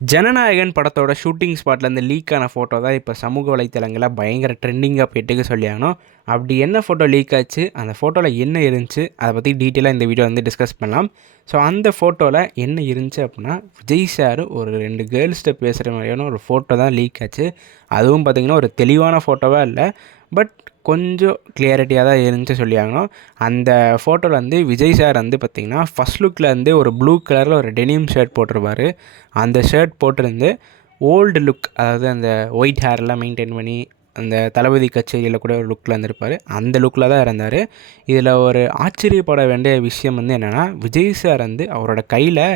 ஜனநாயகன் படத்தோட shooting ஸ்பாட்லேருந்து league ஆன photo தான் இப்போ சமூக வலைத்தளங்களில் பயங்கர ட்ரெண்டிங்காக போயிட்டுக்கு சொல்லியாகணும். அப்படி என்ன ஃபோட்டோ லீக் ஆச்சு, அந்த ஃபோட்டோவில் என்ன இருந்துச்சு, அதை பற்றி டீட்டெயிலாக இந்த வீடியோ வந்து டிஸ்கஸ் பண்ணலாம். ஸோ அந்த ஃபோட்டோவில் என்ன இருந்துச்சு அப்படின்னா, விஜய் சார் ஒரு 2 கேர்ள்ஸ்கிட்ட பேசுகிற மாதிரியான ஒரு ஃபோட்டோ தான் லீக் ஆச்சு. அதுவும் பார்த்திங்கன்னா ஒரு தெளிவான ஃபோட்டோவாக இல்லை, பட் கொஞ்சம் கிளியாரிட்டியாக தான் இருந்துச்சு சொல்லியாகணும். அந்த ஃபோட்டோவில் வந்து விஜய் சார் வந்து பார்த்திங்கன்னா ஃபஸ்ட் லுக்கில் வந்து ஒரு ப்ளூ கலரில் ஒரு டெனிம் ஷர்ட் போட்டிருப்பார். அந்த ஷர்ட் போட்டிருந்து ஓல்டு லுக், அதாவது அந்த ஒயிட் ஹேர்லாம் மெயின்டைன் பண்ணி அந்த தளபதி கச்சேரியில் கூட ஒரு லுக்கில் இருந்திருப்பார். அந்த லுக்கில் தான் இருந்தார். இதில் ஒரு ஆச்சரியப்பட வேண்டிய விஷயம் வந்து என்னென்னா, விஜய் சார் வந்து அவரோட கையில்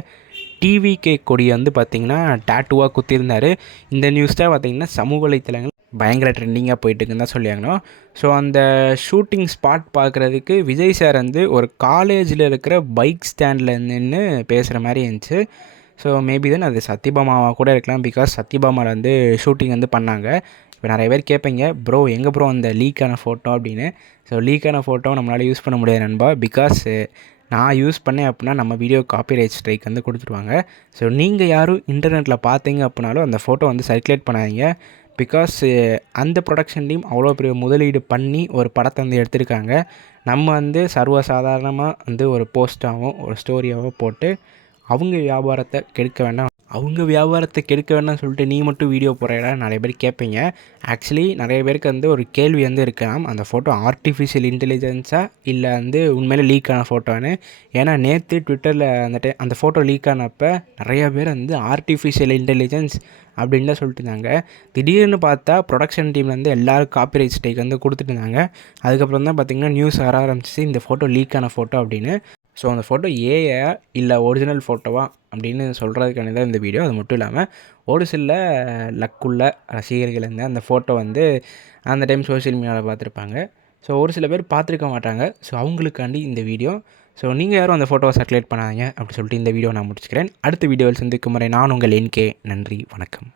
டிவிகே கொடியை வந்து பார்த்திங்கன்னா டேட்டூவாக குத்திருந்தார். இந்த நியூஸ் தான் பார்த்திங்கன்னா சமூக வலைத்தளங்கள் பயங்கர ட்ரெண்டிங்காக போயிட்டுருக்குன்னு தான் சொல்லியாகணும். ஸோ அந்த ஷூட்டிங் ஸ்பாட் பார்க்குறதுக்கு விஜய் சார் வந்து ஒரு காலேஜில் இருக்கிற பைக் ஸ்டாண்டில் நின்று பேசுகிற மாதிரி இருந்துச்சு. ஸோ மேபி தான் அது சத்யபாமாவாக கூட இருக்கலாம். பிகாஸ் சத்யபாமாவில் வந்து ஷூட்டிங் வந்து பண்ணாங்க. இப்போ நிறைய பேர் கேட்பீங்க, ப்ரோ எங்கே ப்ரோ அந்த லீக்கான ஃபோட்டோ அப்படின்னு. ஸோ லீக்கான ஃபோட்டோ நம்மளால் யூஸ் பண்ண முடியாது நண்பா. பிகாஸ் நான் யூஸ் பண்ணேன் அப்படின்னா நம்ம வீடியோ காப்பிரைட் ஸ்ட்ரைக் வந்து கொடுத்துருவாங்க. ஸோ நீங்கள் யாரும் இன்டர்நெட்டில் பார்த்தீங்க அப்படின்னாலும் அந்த ஃபோட்டோ வந்து சர்க்குலேட் பண்ணாதீங்க. பிகாஸ் அந்த ப்ரொடக்ஷன் டீம் அவ்வளோ பெரிய முதலீடு பண்ணி ஒரு படத்தை வந்து எடுத்திருக்காங்க. நம்ம வந்து சர்வசாதாரணமாக வந்து ஒரு போஸ்ட்டாகவும் ஒரு ஸ்டோரியாகவும் போட்டு அவங்க வியாபாரத்தை கெடுக்க வேண்டாம்னு சொல்லிட்டு நீ மட்டும் வீடியோ போடுறா நிறைய பேர் கேட்பீங்க. ஆக்சுவலி நிறைய பேருக்கு வந்து ஒரு கேள்வி வந்து இருக்கலாம், அந்த ஃபோட்டோ ஆர்டிஃபிஷியல் இன்டெலிஜென்ஸாக இல்லை வந்து உண்மையிலே லீக் ஆன ஃபோட்டோன்னு. ஏன்னா நேற்று ட்விட்டரில் அந்த ஃபோட்டோ லீக் ஆனப்போ நிறையா பேர் வந்து ஆர்டிஃபிஷியல் இன்டெலிஜென்ஸ் அப்படின்னு தான் சொல்லிட்டு இருந்தாங்க. திடீர்னு பார்த்தா ப்ரொடக்ஷன் டீம்லேருந்து எல்லோரும் காப்பிரைட் ஸ்ட்ரைக் வந்து கொடுத்துட்டு இருந்தாங்க. அதுக்கப்புறம் தான் பார்த்திங்கன்னா நியூஸ் வர ஆரம்பிச்சிச்சு இந்த ஃபோட்டோ லீக் ஆன ஃபோட்டோ அப்படின்னு. ஸோ அந்த ஃபோட்டோ ஏஐயா இல்லை ஒரிஜினல் ஃபோட்டோவா அப்படின்னு சொல்கிறதுக்கான தான் இந்த வீடியோ. அது மட்டும் இல்லாமல் ஒரு சில லக்குள்ள ரசிகர்கள் வந்து அந்த ஃபோட்டோ வந்து அந்த டைம் சோஷியல் மீடியாவில் பார்த்துருப்பாங்க. ஸோ ஒரு சில பேர் பார்த்துருக்க மாட்டாங்க. ஸோ அவங்களுக்காண்டி இந்த வீடியோ. ஸோ நீங்கள் யாரும் அந்த ஃபோட்டோவை சர்க்குலேட் பண்ணாதீங்க அப்படி சொல்லிட்டு இந்த வீடியோ நான் முடிச்சுக்கிறேன். அடுத்த வீடியோவில் சந்திக்கும் முறை நான் உங்கள் NK. நன்றி, வணக்கம்.